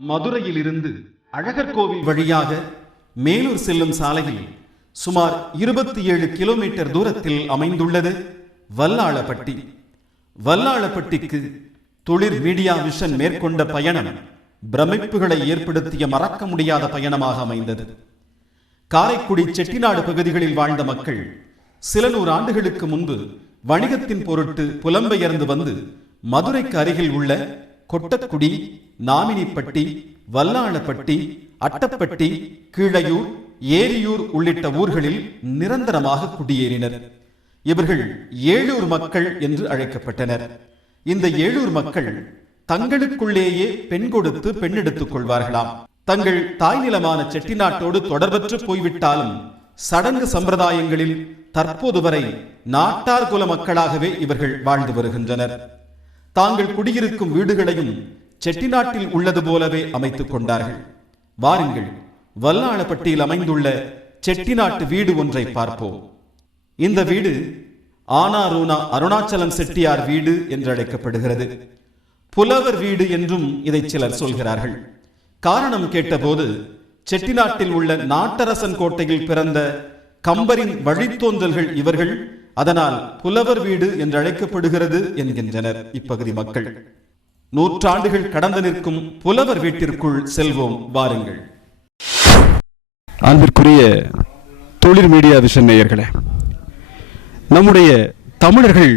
மதுரையிலிருந்து அழகர்கோவில் வழியாக மேலூர் செல்லும் சாலையில் சுமார் 27 கிலோமீட்டர் தூரத்தில் அமைந்துள்ளது வல்லாளப்பட்டி. வல்லாளப்பட்டிக்கு தொழிற் மீடியா விஷன் மேற்கொண்ட பயணம் பிரமிப்புகளை ஏற்படுத்திய மறக்க முடியாத பயணமாக அமைந்தது. காரைக்குடி செட்டிநாடு பகுதிகளில் வாழ்ந்த மக்கள் சில நூறு ஆண்டுகளுக்கு முன்பு வணிகத்தின் பொருட்டு புலம்பெயர்ந்து வந்து மதுரைக்கு அருகில் உள்ள கொட்டக்குடி, நாமினிப்பட்டி, வல்லாளப்பட்டி, அட்டப்பட்டி, கீழையூர், ஏரியூர் உள்ளிட்ட ஊர்களில் நிரந்தரமாக குடியேறினர். இவர்கள் ஏழூர் மக்கள் என்று அழைக்கப்பட்டனர். இந்த ஏழூர் மக்கள் தங்களுக்குள்ளேயே பெண் கொடுத்து பெண்ணெடுத்துக் கொள்வார்களாம். தங்கள் தாய் நிலமான செட்டிநாட்டோடு தொடர்பற்று போய்விட்டாலும் சடங்கு சம்பிரதாயங்களில் தற்போது வரை நாட்டார் குல மக்களாகவே இவர்கள் வாழ்ந்து வருகின்றனர். தாங்கள் குடியிருக்கும் வீடுகளையும் செட்டிநாட்டில் உள்ளது போலவே அமைத்துக் கொண்டார்கள். வாருங்கள், வல்லாளப்பட்டியில் அமைந்துள்ள செட்டிநாட்டு வீடு ஒன்றை பார்ப்போம். இந்த வீடு ஆனாரூனா அருணாச்சலம் செட்டியார் வீடு என்று அழைக்கப்படுகிறது. புலவர் வீடு என்றும் இதை சிலர் சொல்கிறார்கள். காரணம் கேட்டபோது செட்டிநாட்டில் உள்ள நாட்டரசன் கோட்டையில் பிறந்த கம்பரின் வழித்தோன்றல்கள் இவர்கள், அதனால் புலவர் வீடு என்று அழைக்கப்படுகிறது என்கின்றனர் இப்பகுதி மக்கள். நூற்றாண்டுகள் கடந்து நிற்கும் புலவர் வீட்டிற்குள் செல்வோம், வாருங்கள். அன்பிற்குரிய தொழிற் மீடியா விஷன் நேயர்களே, நம்முடைய தமிழர்கள்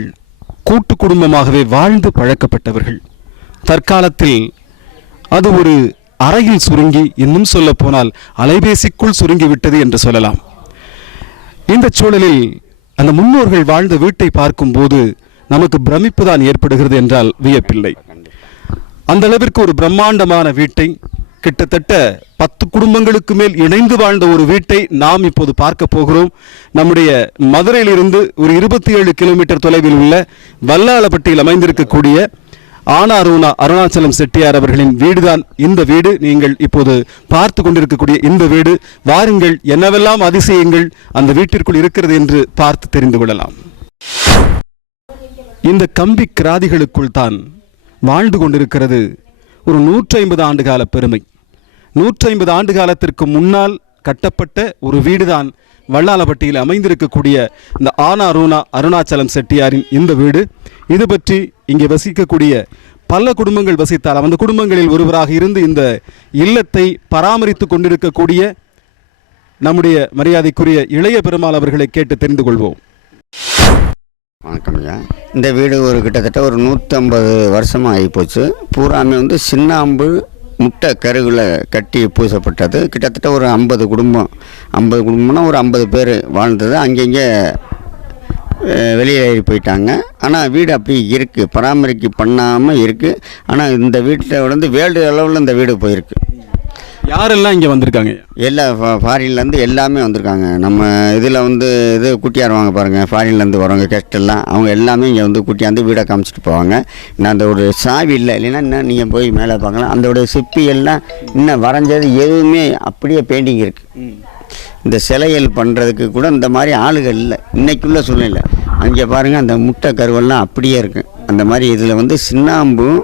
கூட்டு குடும்பமாகவே வாழ்ந்து பழக்கப்பட்டவர்கள். தற்காலத்தில் அது ஒரு அறையில் சுருங்கி, இன்னும் சொல்ல போனால் அலைபேசிக்குள் சுருங்கிவிட்டது என்று சொல்லலாம். இந்த சூழலில் அந்த முன்னோர்கள் வாழ்ந்த வீட்டை பார்க்கும் போது நமக்கு பிரமிப்பு தான் ஏற்படுகிறது என்றால் வியப்பில்லை. அந்த அளவிற்கு ஒரு பிரம்மாண்டமான வீட்டை, கிட்டத்தட்ட 10 குடும்பங்களுக்கு மேல் இணைந்து வாழ்ந்த ஒரு வீட்டை நாம் இப்போது பார்க்க போகிறோம். நம்முடைய மதுரையிலிருந்து ஒரு 27 கிலோமீட்டர் தொலைவில் உள்ள வல்லாளப்பட்டியில் அமைந்திருக்கக்கூடிய ஆனாரூனா அருணாச்சலம் செட்டியார் அவர்களின் வீடுதான் இந்த வீடு. நீங்கள் இப்போது பார்த்து கொண்டிருக்கக்கூடிய இந்த வீடு. வாருங்கள், என்னவெல்லாம் அதிசயங்கள் அந்த வீட்டிற்குள் இருக்கிறது என்று பார்த்து தெரிந்து கொள்ளலாம். இந்த கம்பி கிராதிகளுக்குள் தான் வாழ்ந்து கொண்டிருக்கிறது ஒரு 150 ஆண்டு கால பெருமை. 150 ஆண்டு காலத்திற்கு முன்னால் கட்டப்பட்ட ஒரு வீடுதான் வல்லாளப்பட்டியில் அமைந்திருக்கக்கூடிய இந்த ஆனாரூனா அருணாச்சலம் செட்டியாரின் இந்த வீடு. இது பற்றி இங்கே வசிக்கக்கூடிய பல குடும்பங்கள் வசித்தால் அந்த குடும்பங்களில் ஒருவராக இருந்து இந்த இல்லத்தை பராமரித்து கொண்டிருக்கக்கூடிய நம்முடைய மரியாதைக்குரிய இளைய பெருமாள் அவர்களை கேட்டு தெரிந்து கொள்வோம். வணக்கம் ஐயா. இந்த வீடு ஒரு கிட்டத்தட்ட ஒரு 150 வருஷமாக ஆகிப்போச்சு. பூராமே சின்னாம்பு முட்டை கருவில் கட்டி பூசப்பட்டது. கிட்டத்தட்ட ஒரு 50 குடும்பம்னா ஒரு 50 பேர் வாழ்ந்தது. அங்கங்கே வெளியேறி போயிட்டாங்க. ஆனால் வீடு அப்படி இருக்குது, பராமரிக்க பண்ணாமல் இருக்குது. ஆனால் இந்த வீட்டில் வேர்ல்டு அளவில் இந்த வீடு போயிருக்கு. யாரெல்லாம் இங்கே வந்திருக்காங்க? எல்லா ஃபாரின்லேருந்து எல்லாமே வந்திருக்காங்க. நம்ம இதில் இது குட்டியாருவாங்க பாருங்கள், ஃபாரின்லேருந்து வரவங்க கெஸ்டெல்லாம், அவங்க எல்லாமே இங்கே குட்டியாந்து வீடை காமிச்சிட்டு போவாங்க. நான் அந்த ஒரு சாவி இல்லை, இல்லைன்னா இன்னும் நீங்கள் போய் மேலே பார்க்கலாம். அதோடைய சிப்பி எல்லாம் இன்னும் வரைஞ்சது எதுவுமே அப்படியே பெயிண்டிங் இருக்குது. இந்த சிலைகள் பண்ணுறதுக்கு கூட இந்த மாதிரி ஆளுகள் இல்லை இன்றைக்குள்ள சூழ்நிலை. அங்கே பாருங்கள், அந்த முட்டை கருவெல்லாம் அப்படியே இருக்குது. அந்த மாதிரி இதில் சின்னாம்பும்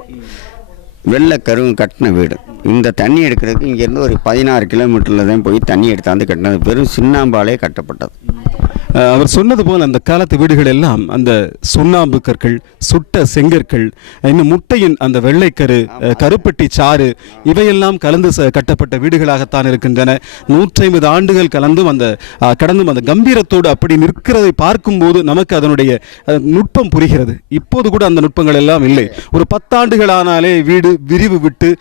வெள்ளை கருவும் கட்டின வீடு. இந்த தண்ணி எடுக்கிறதுக்கு இங்கேருந்து ஒரு 16 கிலோமீட்டரில் தான் போய் தண்ணி எடுத்தாந்து கட்டினது. வெறும் சின்னாம்பாலே கட்டப்பட்டது. அவர் சொன்னது போல் அந்த காலத்து வீடுகள் எல்லாம் அந்த சுண்ணாம்பு கற்கள், சுட்ட செங்கற்கள், இன்னும் முட்டையின் அந்த வெள்ளைக்கரு, கருப்பட்டி சாறு இவையெல்லாம் கலந்து கட்டப்பட்ட வீடுகளாகத்தான் இருக்கின்றன. 150 ஆண்டுகள் கடந்தும் அந்த கம்பீரத்தோடு அப்படி நிற்கிறதை பார்க்கும்போது நமக்கு அதனுடைய நுட்பம் புரிகிறது. இப்போது கூட அந்த நுட்பங்கள் எல்லாம் இல்லை. ஒரு 10 ஆண்டுகள் ஆனாலே வீடு விரிவு விட்டு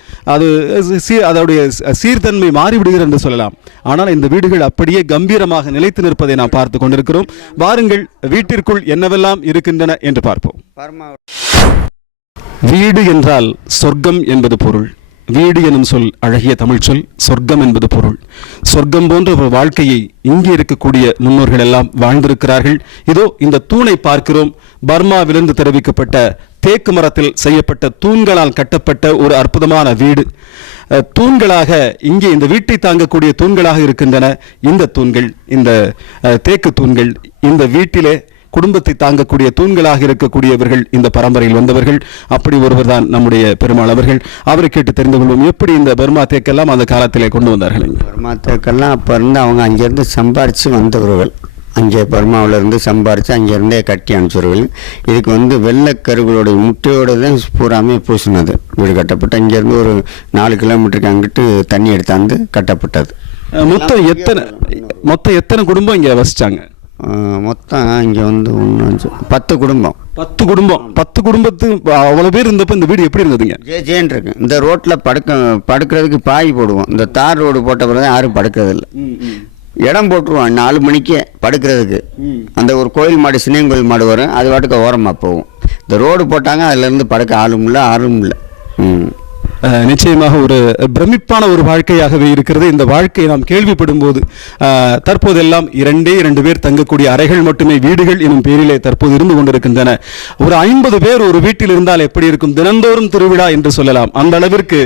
அதோடைய சீர்தன்மை மாறிவிடுகிறது என்று சொல்லலாம். ஆனால் இந்த வீடுகள் அப்படியே கம்பீரமாக நிலைத்து நிற்பதை நாம் பார்த்து கொண்டிருக்கிறோம். வாருங்கள், வீட்டிற்குள் என்னவெல்லாம் இருக்கின்றன என்று பார்ப்போம். வீடு என்றால் சொர்க்கம் என்பது பொருள். வீடு எனும் சொல் அழகிய தமிழ் சொல். சொர்க்கம் என்பது பொருள். சொர்க்கம் போன்ற ஒரு வாழ்க்கையை இங்கே இருக்கக்கூடிய முன்னோர்கள் எல்லாம் வாழ்ந்திருக்கிறார்கள். இதோ இந்த தூணை பார்க்கிறோம். பர்மாவிலிருந்து தெரிவிக்கப்பட்ட தேக்கு மரத்தில் செய்யப்பட்ட தூண்களால் கட்டப்பட்ட ஒரு அற்புதமான வீடு. தூண்களாக இங்கே இந்த வீட்டை தாங்கக்கூடிய தூண்களாக இருக்கின்றன இந்த தூண்கள், இந்த தேக்கு தூண்கள். இந்த வீட்டிலே குடும்பத்தை தாங்கக்கூடிய தூண்களாக இருக்கக்கூடியவர்கள் இந்த பரம்பரையில் வந்தவர்கள். அப்படி ஒருவர் தான் நம்முடைய பெருமாள் அவர்கள். அவரை கேட்டு தெரிந்து கொள்வோம், எப்படி இந்த பர்மா தேக்கெல்லாம் அந்த காலத்திலே கொண்டு வந்தார்கள். பர்மா தேக்கெல்லாம் அப்போ இருந்து அவங்க அங்கேருந்து சம்பாரித்து வந்தவர்கள், அங்கே பர்மாவில் இருந்து சம்பாரித்து அங்கேருந்தே கட்டி அனுப்பிச்சவர்கள். இதுக்கு வெள்ளைக்கருகளுடைய முட்டையோடு தான் பூராமே பூசினது வீடு கட்டப்பட்டு. அங்கேருந்து ஒரு 4 கிலோமீட்டருக்கு அங்கிட்டு தண்ணி எடுத்தாந்து கட்டப்பட்டது. மொத்தம் எத்தனை குடும்பம் இங்கே வசிச்சாங்க? மொத்தம் இங்கே 10 குடும்பம். 10 குடும்பம். 10 குடும்பத்து அவ்வளோ பேர் இருந்தப்போ இந்த வீடு எப்படி இருந்ததுங்க? ஜேன்னு இருக்கு. இந்த ரோட்டில் படுக்கிறதுக்கு பாய் போடுவோம். இந்த தார் ரோடு போட்ட பிறகு யாரும் படுக்கிறதில்ல. இடம் போட்டுருவான் 4 மணிக்கே படுக்கிறதுக்கு. அந்த ஒரு கோயில் மாடு, சின்ன கோயில் மாடு வரும், அது பாட்டுக்கு ஓரமாக போகும். இந்த ரோடு போட்டாங்க, அதுலேருந்து படுக்க ஆளும் இல்லை. நிச்சயமாக ஒரு பிரமிப்பான ஒரு வாழ்க்கையாகவே இருக்கிறது இந்த வாழ்க்கையை நாம் கேள்விப்படும் போது. தற்போதெல்லாம் 2 பேர் தங்கக்கூடிய அறைகள் மட்டுமே வீடுகள் எனும் பேரிலே தற்போது இருந்து கொண்டிருக்கின்றன. ஒரு 50 பேர் ஒரு வீட்டில் இருந்தால் எப்படி இருக்கும்? தினந்தோறும் திருவிழா என்று சொல்லலாம். அந்த அளவிற்கு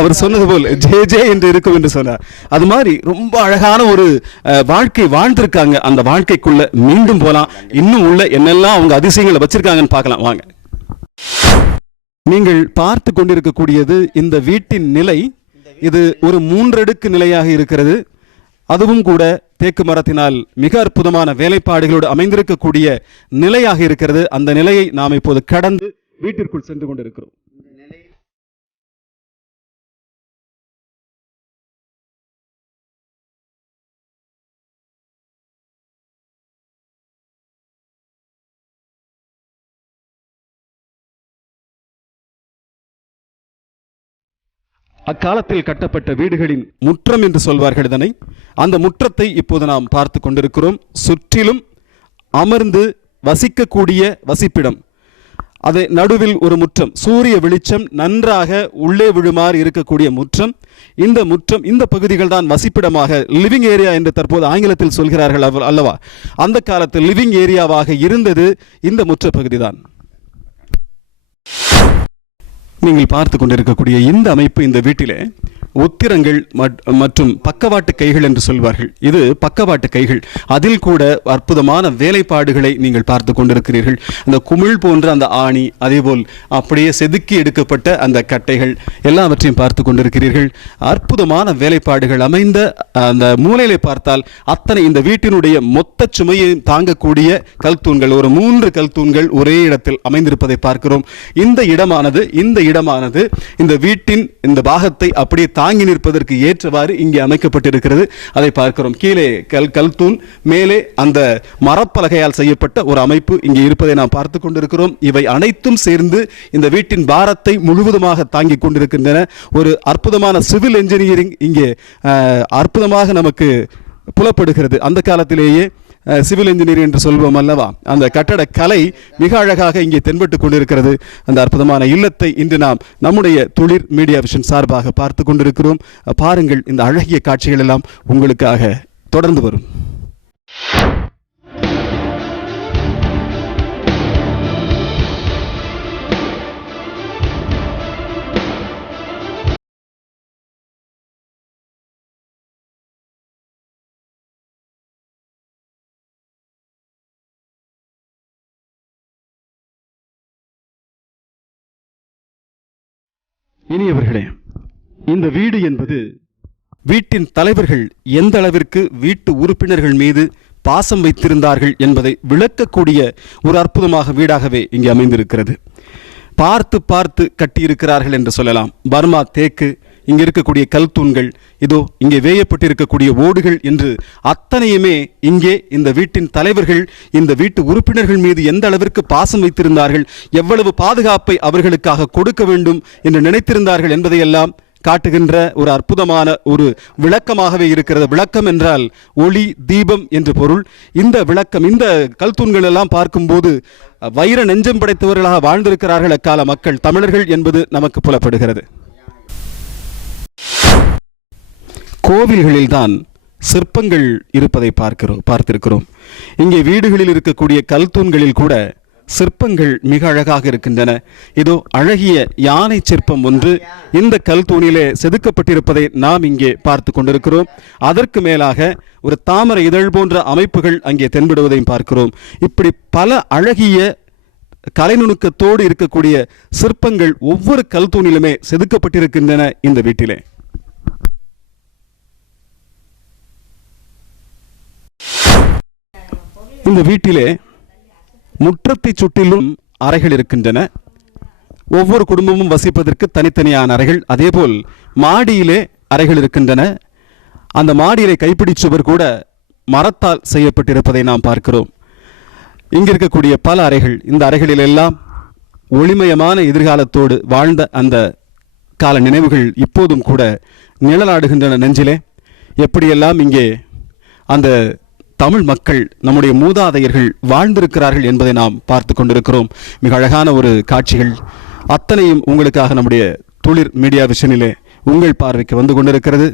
அவர் சொன்னது போல் ஜே என்று இருக்கும் என்று சொன்னார். அது மாதிரி ரொம்ப அழகான ஒரு வாழ்க்கை வாழ்ந்திருக்காங்க. அந்த வாழ்க்கைக்குள்ள மீண்டும் போலாம். இன்னும் உள்ள என்னெல்லாம் அவங்க அதிசயங்களை வச்சிருக்காங்கன்னு பார்க்கலாம் வாங்க. நீங்கள் பார்த்து கொண்டிருக்கக்கூடியது இந்த வீட்டின் நிலை. இது ஒரு 3 அடுக்கு நிலையாக இருக்கிறது. அதுவும் கூட தேக்கு மரத்தினால் மிக அற்புதமான வேலைப்பாடுகளோடு அமைந்திருக்கக்கூடிய நிலையாக இருக்கிறது. அந்த நிலையை நாம் இப்போது கடந்து வீட்டிற்குள் சென்று கொண்டிருக்கிறோம். அக்காலத்தில் கட்டப்பட்ட வீடுகளின் முற்றம் என்று சொல்வார்கள் இதனை. அந்த முற்றத்தை இப்போது நாம் பார்த்து கொண்டிருக்கிறோம். சுற்றிலும் அமர்ந்து வசிக்கக்கூடிய வசிப்பிடம். அது நடுவில் ஒரு முற்றம், சூரிய வெளிச்சம் நன்றாக உள்ளே விழுமாறு இருக்கக்கூடிய முற்றம். இந்த முற்றம், இந்த பகுதிகள் தான் வசிப்பிடமாக, லிவிங் ஏரியா என்று தற்போது ஆங்கிலத்தில் சொல்கிறார்கள் அல்லவா. அந்த காலத்தில் லிவிங் ஏரியாவாக இருந்தது இந்த முற்ற பகுதி தான். நீங்கள் பார்த்து கொண்டிருக்கக்கூடிய இந்த அமைப்பு, இந்த வீட்டிலே உத்திரங்கள் மற்றும் பக்கவாட்டு கைகள் என்று சொல்வார்கள். இது பக்கவாட்டு கைகள். அதில் கூட அற்புதமான வேலைப்பாடுகளை நீங்கள் பார்த்து கொண்டிருக்கிறீர்கள். அந்த குமிழ் போன்ற அந்த ஆணி, அதேபோல் அப்படியே செதுக்கி எடுக்கப்பட்ட அந்த கட்டைகள் எல்லாவற்றையும் பார்த்து கொண்டிருக்கிறீர்கள். அற்புதமான வேலைப்பாடுகள் அமைந்த அந்த மூலையிலே பார்த்தால் அத்தனை இந்த வீட்டினுடைய மொத்த சுமையை தாங்கக்கூடிய கல்தூண்கள், ஒரு 3 கல்தூண்கள் ஒரே இடத்தில் அமைந்திருப்பதை பார்க்கிறோம். இந்த இடமானது இந்த வீட்டின் இந்த பாகத்தை அப்படியே தாங்கி நிற்பதற்கு ஏற்றவாறு இங்கே அமைக்கப்பட்டிருக்கிறது. அதை பார்க்கிறோம். கீழே கல்தூண், மேலே அந்த மரப்பலகையால் செய்யப்பட்ட ஒரு அமைப்பு இங்கே இருப்பதை நாம் பார்த்து கொண்டிருக்கிறோம். இவை அனைத்தும் சேர்ந்து இந்த வீட்டின் பாரத்தை முழுவதுமாக தாங்கி கொண்டிருக்கின்றன. ஒரு அற்புதமான சிவில் என்ஜினியரிங் இங்கே அற்புதமாக நமக்கு புலப்படுகிறது. அந்த காலத்திலேயே சிவில் இன்ஜினியரிங் என்று சொல்வோம் அல்லவா, அந்த கட்டட கலை மிக அழகாக இங்கே தென்பட்டு கொண்டிருக்கிறது. அந்த அற்புதமான இல்லத்தை இன்று நாம் நம்முடைய துளிர் மீடியா விஷன் சார்பாக பார்த்து கொண்டிருக்கிறோம். பாருங்கள், இந்த அழகிய காட்சிகள் எல்லாம் உங்களுக்காக தொடர்ந்து வரும். இனியவர்களே, இந்த வீடு என்பது வீட்டின் தலைவர்கள் எந்த அளவிற்கு வீட்டு உறுப்பினர்கள் மீது பாசம் வைத்திருந்தார்கள் என்பதை விளக்கக்கூடிய ஒரு அற்புதமாக வீடாகவே இங்கே அமைந்திருக்கிறது. பார்த்து பார்த்து கட்டியிருக்கிறார்கள் என்று சொல்லலாம். பர்மா தேக்கு, இங்கே இருக்கக்கூடிய கல்தூண்கள், இதோ இங்கே வேயப்பட்டிருக்கக்கூடிய ஓடுகள் என்று அத்தனையுமே இங்கே இந்த வீட்டின் தலைவர்கள் இந்த வீட்டு உறுப்பினர்கள் மீது எந்த அளவிற்கு பாசம் வைத்திருந்தார்கள், எவ்வளவு பாதுகாப்பை அவர்களுக்காக கொடுக்க வேண்டும் என்று நினைத்திருந்தார்கள் என்பதையெல்லாம் காட்டுகின்ற ஒரு அற்புதமான ஒரு விளக்கமாகவே இருக்கிறது. விளக்கம் என்றால் ஒளி, தீபம் என்று பொருள். இந்த விளக்கம், இந்த கல்தூண்கள் எல்லாம் பார்க்கும்போது வைர நெஞ்சம் படைத்தவர்களாக வாழ்ந்திருக்கிறார்கள் அக்கால மக்கள், தமிழர்கள் என்பது நமக்கு புலப்படுகிறது. கோவில்களில்தான் சிற்பங்கள் இருப்பதை பார்த்திருக்கிறோம். இங்கே வீடுகளில் இருக்கக்கூடிய கல்தூண்களில் கூட சிற்பங்கள் மிக அழகாக இருக்கின்றன. இதோ அழகிய யானை சிற்பம் ஒன்று இந்த கல் தூணிலே செதுக்கப்பட்டிருப்பதை நாம் இங்கே பார்த்து கொண்டிருக்கிறோம். அதற்கு மேலாக ஒரு தாமரை இதழ் போன்ற அமைப்புகள் அங்கே தென்படுவதையும் பார்க்கிறோம். இப்படி பல அழகிய கலைநுணுக்கத்தோடு இருக்கக்கூடிய சிற்பங்கள் ஒவ்வொரு கல் தூணிலுமே செதுக்கப்பட்டிருக்கின்றன இந்த வீட்டிலே. இந்த வீட்டிலே முற்றத்தை சுற்றிலும் அறைகள் இருக்கின்றன. ஒவ்வொரு குடும்பமும் வசிப்பதற்கு தனித்தனியான அறைகள். அதேபோல் மாடியிலே அறைகள் இருக்கின்றன. அந்த மாடியிலே கைப்பிடி சுவர் கூட மரத்தால் செய்யப்பட்டிருப்பதை நாம் பார்க்கிறோம். இங்கு இருக்கக்கூடிய பல அறைகள், இந்த அறைகளில் எல்லாம் ஒளிமயமான எதிர்காலத்தோடு வாழ்ந்த அந்த கால நினைவுகள் இப்போதும் கூட நிழலாடுகின்றன நெஞ்சிலே. எப்படியெல்லாம் இங்கே அந்த தமிழ் மக்கள், நம்முடைய மூதாதையர்கள் வாழ்ந்திருக்கிறார்கள் என்பதை நாம் பார்த்து கொண்டிருக்கிறோம். மிக அழகான ஒரு காட்சிகள் அத்தனையும் உங்களுக்காக நம்முடைய துளிர் மீடியா விஷனிலே உங்கள் பார்வைக்கு வந்து கொண்டிருக்கிறது.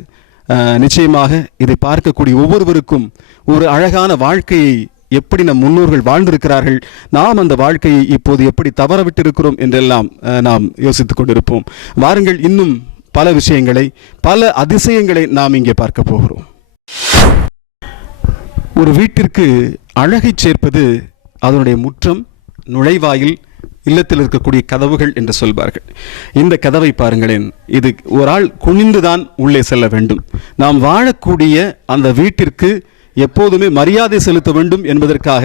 நிச்சயமாக இதை பார்க்கக்கூடிய ஒவ்வொருவருக்கும் ஒரு அழகான வாழ்க்கையை எப்படி நம் முன்னோர்கள் வாழ்ந்திருக்கிறார்கள், நாம் அந்த வாழ்க்கையை இப்போது எப்படி தவறவிட்டிருக்கிறோம் என்றெல்லாம் நாம் யோசித்துக் கொண்டிருப்போம். வாருங்கள், இன்னும் பல விஷயங்களை, பல அதிசயங்களை நாம் இங்கே பார்க்க போகிறோம். ஒரு வீட்டிற்கு அழகை சேர்ப்பது அதனுடைய முற்றம், நுழைவாயில், இல்லத்தில் இருக்கக்கூடிய கதவுகள் என்று சொல்வார்கள். இந்த கதவை பாருங்களேன். இது ஒரு ஆள் குனிந்துதான் உள்ளே செல்ல வேண்டும். நாம் வாழக்கூடிய அந்த வீட்டிற்கு எப்போதுமே மரியாதை செலுத்த வேண்டும் என்பதற்காக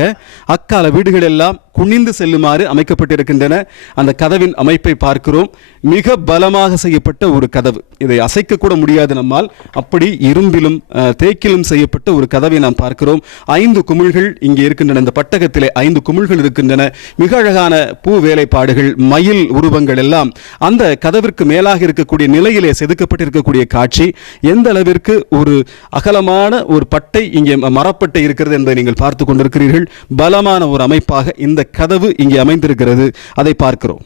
அக்கால வீடுகள் எல்லாம் குனிந்து செல்லுமாறு அமைக்கப்பட்டிருக்கின்றன. அந்த கதவின் அமைப்பை பார்க்கிறோம். மிக பலமாக செய்யப்பட்ட ஒரு கதவு. இதை அசைக்க கூட முடியாது நம்மால். அப்படி இரும்பிலும் தேக்கிலும் செய்யப்பட்ட ஒரு கதவை நாம் பார்க்கிறோம். 5 குமிழ்கள் இங்கே இருக்கின்றன. இந்த பட்டகத்திலே 5 குமிழ்கள் இருக்கின்றன. மிக அழகான பூ வேலைப்பாடுகள், மயில் உருவங்கள் எல்லாம் அந்த கதவிற்கு மேலாக இருக்கக்கூடிய நிலையிலே செதுக்கப்பட்டிருக்கக்கூடிய காட்சி. எந்த அளவிற்கு ஒரு அகலமான ஒரு பட்டை, இங்கே மரப்பட்டை இருக்கிறது என்பதை நீங்கள் பார்த்து கொண்டிருக்கிறீர்கள். பலமான ஒரு அமைப்பாக இந்த கதவு இங்கே அமைந்திருக்கிறது. அதை பார்க்கிறோம்.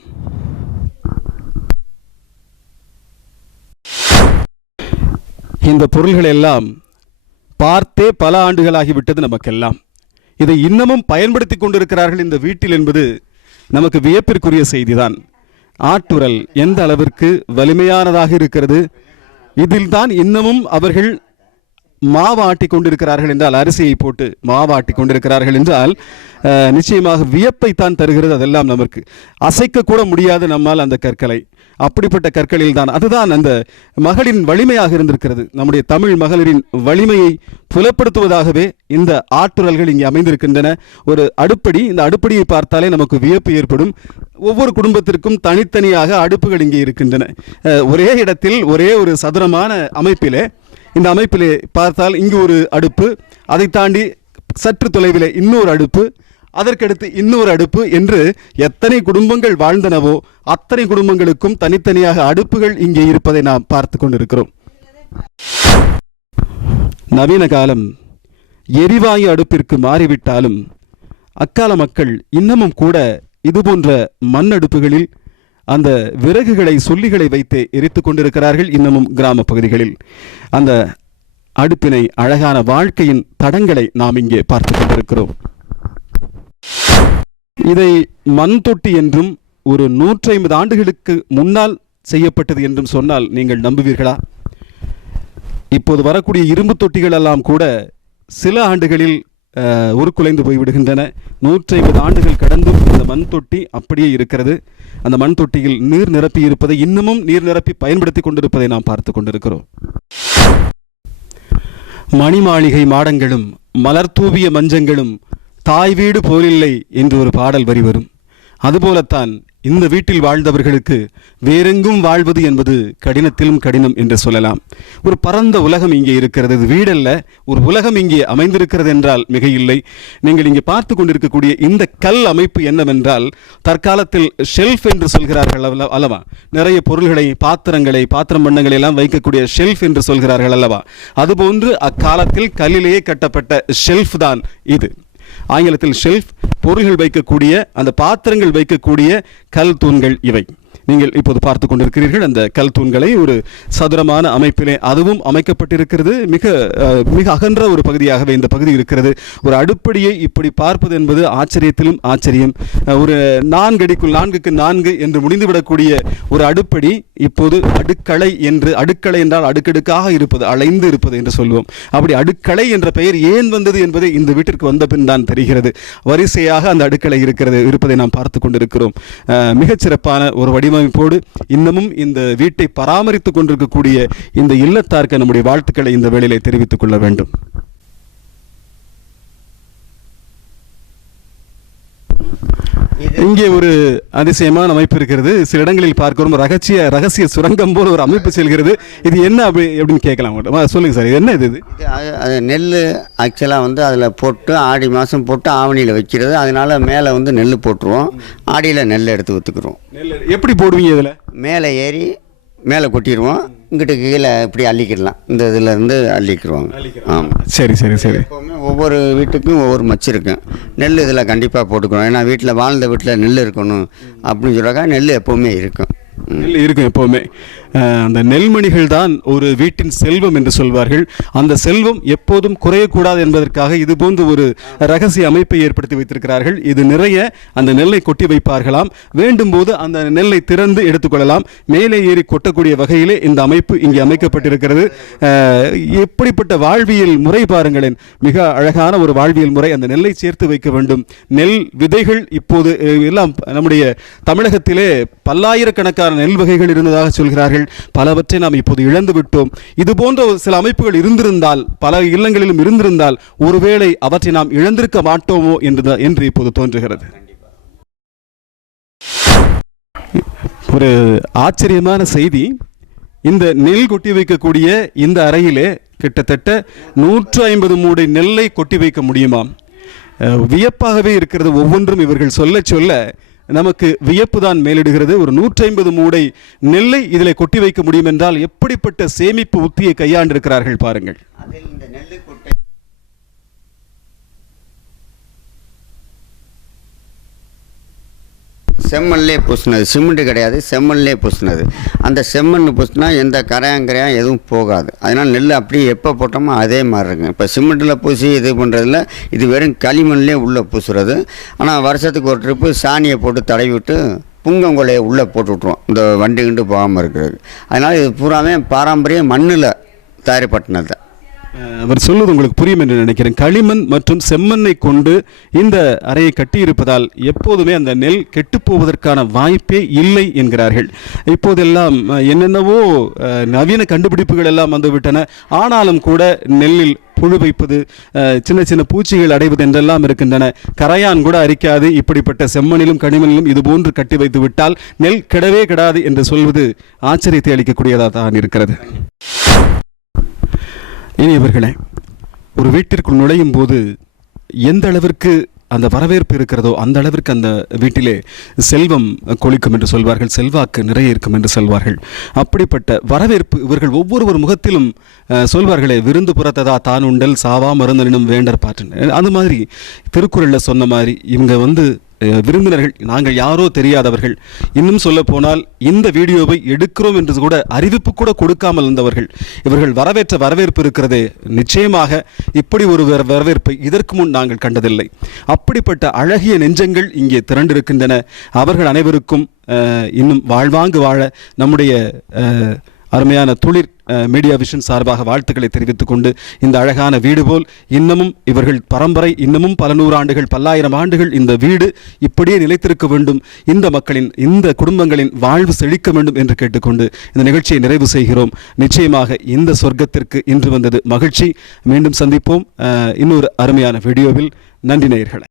இந்த பொருள்கள் எல்லாம் பார்த்தே பல ஆண்டுகளாகிவிட்டது நமக்கெல்லாம். இதை இன்னமும் பயன்படுத்தி கொண்டிருக்கிறார்கள் இந்த வீட்டில் என்பது நமக்கு வியப்பிற்குரிய செய்திதான். ஆட்டுரல் எந்த அளவிற்கு வலிமையானதாக இருக்கிறது. இதில் தான் இன்னமும் அவர்கள் மாவாட்டி கொண்டிருக்கிறார்கள் என்றால், அரிசியை போட்டு மாவாட்டி கொண்டிருக்கிறார்கள் என்றால் நிச்சயமாக வியப்பை தான் தருகிறது. அதெல்லாம் நமக்கு அசைக்க கூட முடியாது நம்மால் அந்த கற்களை. அப்படிப்பட்ட கற்களில் தான், அதுதான் அந்த மகளின் வலிமையாக இருந்திருக்கிறது. நம்முடைய தமிழ் மகளிரின் வலிமையை புலப்படுத்துவதாகவே இந்த ஆட்டுரல்கள் இங்கே அமைந்திருக்கின்றன. ஒரு அடுப்படி, இந்த அடுப்படியை பார்த்தாலே நமக்கு வியப்பு ஏற்படும். ஒவ்வொரு குடும்பத்திற்கும் தனித்தனியாக அடுப்புகள் இங்கே இருக்கின்றன. ஒரே இடத்தில் ஒரே ஒரு சதுரமான அமைப்பிலே, இந்த அமைப்பிலே பார்த்தால் இங்கு ஒரு அடுப்பு, அதை தாண்டி சற்று தொலைவிலே இன்னொரு அடுப்பு, அதற்கடுத்து இன்னொரு அடுப்பு என்று எத்தனை குடும்பங்கள் வாழ்ந்தனவோ அத்தனை குடும்பங்களுக்கும் தனித்தனியாக அடுப்புகள் இங்கே இருப்பதை நாம் பார்த்து கொண்டிருக்கிறோம். நவீன காலம் எரிவாயு அடுப்பிற்கு மாறிவிட்டாலும் அக்கால மக்கள் இன்னமும் கூட இதுபோன்ற மண் அடுப்புகளில் அந்த விறகுகளை, சொல்லிகளை வைத்து எரித்து கொண்டிருக்கிறார்கள். இன்னமும் கிராம பகுதிகளில் அந்த அடுப்பினை, அழகான வாழ்க்கையின் தடங்களை நாம் இங்கே பார்த்து கொண்டிருக்கிறோம். இதை மண் தொட்டி என்றும் ஒரு 150 ஆண்டுகளுக்கு முன்னால் செய்யப்பட்டது என்றும் சொன்னால் நீங்கள் நம்புவீர்களா? இப்போது வரக்கூடிய இரும்பு தொட்டிகள் எல்லாம் கூட சில ஆண்டுகளில் உருக்குலைந்து போய்விடுகின்றன. 150 ஆண்டுகள் கடந்து இந்த மண் தொட்டி அப்படியே இருக்கிறது. அந்த மண் தொட்டியில் நீர் நிரப்பி இருப்பதை, இன்னமும் நீர் நிரப்பி பயன்படுத்தி கொண்டிருப்பதை நாம் பார்த்து கொண்டிருக்கிறோம். மணிமாளிகை மாடங்களும் மலர் தூவிய மஞ்சங்களும் தாய் வீடு போலில்லை என்று ஒரு பாடல் வரி வரும். அதுபோலத்தான் இந்த வீட்டில் வாழ்ந்தவர்களுக்கு வேறெங்கும் வாழ்வது என்பது கடினத்திலும் கடினம் என்று சொல்லலாம். ஒரு பரந்த உலகம் இங்கே இருக்கிறது. இது வீடல்ல, ஒரு உலகம் இங்கே அமைந்திருக்கிறது என்றால் மிக இல்லை. நீங்கள் இங்கே பார்த்து கொண்டிருக்கக்கூடிய இந்த கல் அமைப்பு என்னவென்றால், தற்காலத்தில் ஷெல்ஃப் என்று சொல்கிறார்கள் அல்லவா? நிறைய பொருள்களை, பாத்திரங்களை, பாத்திரம் பண்ணங்களை எல்லாம் வைக்கக்கூடிய ஷெல்ஃப் என்று சொல்கிறார்கள் அல்லவா? அதுபோன்று அக்காலத்தில் கல்லிலேயே கட்டப்பட்ட ஷெல்ஃப் தான் இது. ஆங்கிலத்தில் ஷெல்ஃப், பொருள்கள் வைக்கக்கூடிய, அந்த பாத்திரங்கள் வைக்கக்கூடிய கல் தூண்கள் இவை. நீங்கள் இப்போது பார்த்து கொண்டிருக்கிறீர்கள். அந்த கல் தூண்களை ஒரு சதுரமான அமைப்பிலே அதுவும் அமைக்கப்பட்டிருக்கிறது. மிக அகன்ற ஒரு பகுதியாகவே இந்த பகுதி இருக்கிறது. ஒரு அடுப்படியை இப்படி பார்ப்பது என்பது ஆச்சரியத்திலும் ஆச்சரியம். ஒரு 4 அடிக்குள் 4க்கு 4 என்று முடிந்துவிடக்கூடிய ஒரு அடுப்படி இப்போது அடுக்களை என்றால் அடுக்கடுக்காக இருப்பது, அலைந்து இருப்பது என்று சொல்வோம். அப்படி அடுக்களை என்ற பெயர் ஏன் வந்தது என்பதை இந்த வீட்டிற்கு வந்த பின் தான் தெரிகிறது. வரிசையாக அந்த அடுக்களை இருப்பதை நாம் பார்த்து கொண்டிருக்கிறோம். மிகச்சிறப்பான ஒரு வடிவமைப்போடு இன்னமும் இந்த வீட்டை பராமரித்துக் கொண்டிருக்கக்கூடிய இந்த இல்லத்தார்க்கு நம்முடைய வாழ்த்துக்களை இந்த வேளையிலே தெரிவித்துக் கொள்ள வேண்டும். இங்கே ஒரு அதிசயமான அமைப்பு இருக்கிறது. சில இடங்களில் பார்க்கிறோம் ரகசிய சுரங்கம் போல ஒரு அமைப்பு செல்கிறது. இது என்ன அப்படின்னு கேட்கலாம். சொல்லுங்க சார், இது என்ன? இது நெல் ஆக்சுவலாக வந்து அதில் போட்டு ஆடி மாதம் போட்டு ஆவணியில் வைக்கிறது. அதனால மேலே வந்து நெல் போட்டுருவோம், ஆடியில் நெல் எடுத்து ஊற்றுக்குறோம். நெல் எப்படி போடுவீங்க? இதில் மேலே ஏறி மேலே கொட்டிடுவோம், இங்கிட்ட கீழே இப்படி அள்ளிக்கிடலாம். இந்த இதில் இருந்து அள்ளிக்கிடுவாங்க. ஆமாம், சரி. எப்போவுமே ஒவ்வொரு வீட்டுக்கும் ஒவ்வொரு மச்சு இருக்கும். நெல் இதில் கண்டிப்பாக போட்டுக்கணும். ஏன்னா வீட்டில் வாழ்ந்த வீட்டில் நெல் இருக்கணும் அப்படின்னு சொல்கிறாக்கா நெல் எப்போவுமே இருக்கும். நெல் இருக்கும் எப்போவுமே. அந்த நெல்மணிகள் தான் ஒரு வீட்டின் செல்வம் என்று சொல்வார்கள். அந்த செல்வம் எப்போதும் குறையக்கூடாது என்பதற்காக இது போன்ற ஒரு ரகசிய அமைப்பை ஏற்படுத்தி வைத்திருக்கிறார்கள். இது நிறைய அந்த நெல்லை கொட்டி வைப்பார்களாம். வேண்டும் போது அந்த நெல்லை திறந்து எடுத்துக்கொள்ளலாம். மேலே ஏறி கொட்டக்கூடிய வகையிலே இந்த அமைப்பு இங்கே அமைக்கப்பட்டிருக்கிறது. எப்படிப்பட்ட வாழ்வியல் முறை பாருங்களேன். மிக அழகான ஒரு வாழ்வியல் முறை. அந்த நெல்லை சேர்த்து வைக்க வேண்டும். நெல் விதைகள் இப்போது எல்லாம் நம்முடைய தமிழகத்திலே பல்லாயிரக்கணக்கான நெல் வகைகள் இருந்ததாக சொல்கிறார்கள். பலவற்றை நாம் இப்போது இழந்து விட்டோம். இது போன்ற சில அமைப்புகள் இருந்திருந்தால், பல இல்லங்களிலும் இருந்திருந்தால், ஒருவேளை அவற்றை நாம் இழந்திருக்க மாட்டோமோ என்று இப்போது தோன்றுகிறது. ஒரு ஆச்சரியமான செய்தி. இந்த நெல் கொட்டி வைக்கக்கூடிய இந்த அறையிலே கிட்டத்தட்ட 150 மூடை நெல்லை கொட்டி வைக்க முடியுமாம். வியப்பாகவே இருக்கிறது. ஒவ்வொன்றும் இவர்கள் சொல்ல நமக்கு வியப்பு தான் மேலிடுகிறது. ஒரு 150 மூடை நெல்லை இதில் கொட்டி வைக்க முடியும் என்றால் எப்படிப்பட்ட சேமிப்பு உத்தியை கையாண்டிருக்கிறார்கள் பாருங்கள். செம்மண்லே பூசினது, சிமெண்ட்டு கிடையாது, செம்மண்லே பூசினது. அந்த செம்மண் பூசினா எந்த கரையாங்கரையா எதுவும் போகாது. அதனால் நெல் அப்படியே எப்போ போட்டோமோ அதே மாதிரி இருக்குங்க. இப்போ சிமெண்ட்டில் பூசி இது பண்ணுறதில்ல, இது வெறும் களிமண்லேயே உள்ளே பூசுறது. ஆனால் வருஷத்துக்கு ஒரு ட்ரிப்பு சாணியை போட்டு தடவி விட்டு புங்கங்கொலையை உள்ளே போட்டு விட்ருவோம், இந்த வண்டி கிண்டு போகாமல் இருக்கிறது. அதனால் இது பூராமே பாரம்பரிய மண்ணில் தயாரிப்பட்டினது. அவர் சொல்வது உங்களுக்கு புரியும் என்று நினைக்கிறேன். களிமண் மற்றும் செம்மண்ணை கொண்டு இந்த அறையை கட்டியிருப்பதால் எப்போதுமே அந்த நெல் கெட்டுப்போவதற்கான வாய்ப்பே இல்லை என்கிறார்கள். இப்போதெல்லாம் என்னென்னவோ நவீன கண்டுபிடிப்புகள் எல்லாம் வந்துவிட்டன. ஆனாலும் கூட நெல்லில் புழு வைப்பது, சின்ன சின்ன பூச்சிகள் அடைவது என்றெல்லாம் இருக்கின்றன. கரையான் கூட அரிக்காது. இப்படிப்பட்ட செம்மணிலும் களிமண்ணிலும் இது போன்று கட்டி வைத்து விட்டால் நெல் கெடவே கெடாது என்று சொல்வது ஆச்சரியத்தை அளிக்கக்கூடியதாக தான் இருக்கிறது. இனியவர்களே, ஒரு வீட்டிற்குள் நுழையும் போது எந்த அளவிற்கு அந்த வரவேற்பு இருக்கிறதோ அந்த அளவிற்கு அந்த வீட்டிலே செல்வம் கொளிக்கும் என்று சொல்வார்கள், செல்வாக்கு நிறைய இருக்கும் என்று சொல்வார்கள். அப்படிப்பட்ட வரவேற்பு இவர்கள் ஒவ்வொருவர் முகத்திலும் சொல்வார்களே, விருந்து புறத்ததா தான் உண்டல் சாவா மருந்தனும் வேண்டர் பாட்டு. அந்த மாதிரி திருக்குறளில் சொன்ன மாதிரி இவங்க விருந்தினர்கள் நாங்கள் யாரோ தெரியாதவர்கள். இன்னும் சொல்ல போனால் இந்த வீடியோவை எடுக்கிறோம் என்று கூட அறிவிப்பு கூட கொடுக்காமல் இருந்தவர்கள். இவர்கள் வரவேற்பு இருக்கிறதே, நிச்சயமாக இப்படி ஒரு வரவேற்பை இதற்கு முன் நாங்கள் கண்டதில்லை. அப்படிப்பட்ட அழகிய நெஞ்சங்கள் இங்கே திரண்டிருக்கின்றன. அவர்கள் அனைவருக்கும் இன்னும் வாழ்வாங்கு வாழ நம்முடைய அருமையான துளிர் மீடியா விஷன் சார்பாக வாழ்த்துக்களை தெரிவித்துக் கொண்டு, இந்த அழகான வீடு போல் இன்னமும் இவர்கள் பரம்பரை இன்னமும் பல நூறாண்டுகள் பல்லாயிரம் ஆண்டுகள் இந்த வீடு இப்படியே நிலைத்திருக்க வேண்டும், இந்த மக்களின் இந்த குடும்பங்களின் வாழ்வு செழிக்க வேண்டும் என்று கேட்டுக்கொண்டு இந்த நிகழ்ச்சியை நிறைவு செய்கிறோம். நிச்சயமாக இந்த சொர்க்கத்திற்கு இன்று வந்தது மகிழ்ச்சி. மீண்டும் சந்திப்போம் இன்னொரு அருமையான வீடியோவில். நன்றி நேயர்களே.